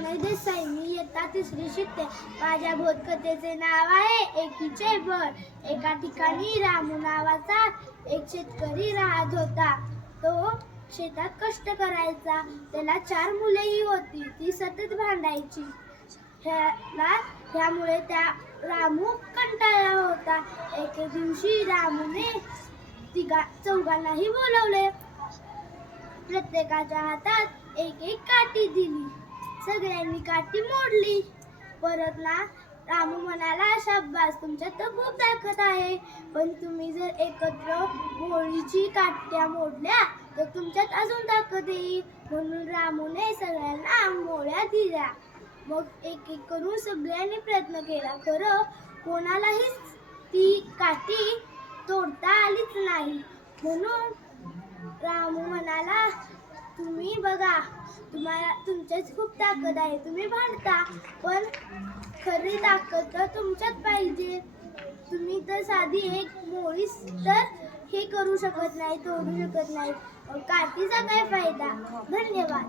गणेश देसाई मी येता तिसरी शिकते. माझ्या भोतकथेचे नाव आहे एकीचे बळ. एका ठिकाणी रामू नावाचा एक शेतकरी राहत होता. तो शेतात कष्ट करायचा. त्याला चार मुलेही होती. ती सतत भांडायची. ह्याला ह्यामुळे त्या रामू कंटाळला होता. एके दिवशी रामूने तिघा चौघांनाही बोलवले. प्रत्येकाच्या हातात एक एक काठी दिली. सगळ्यांनी काठी मोडली. परत ना रामू म्हणाला शाब्बास तुमच्यात तर खूप ताकद आहे. पण तुम्ही जर एकत्र होळीची काट्या मोडल्या तर तुमच्यात अजून ताकद येईल. म्हणून रामूने सगळ्यांना मोळ्या दिल्या. मग एक एक करून सगळ्यांनी प्रयत्न केला. खरं कोणालाही ती काठी तोडता आलीच नाही. म्हणून रामू म्हणाला तुम्ही बघा तुम्हाला तुमच्यात खूप ताकद आहे. तुम्ही भांडता पण खरी ताकद तर तुमच्यात पाहिजे. तुम्ही तर साधी एक मोळीच तर हे करू शकत नाही तोडू शकत नाही. काठीचा काय फायदा? धन्यवाद.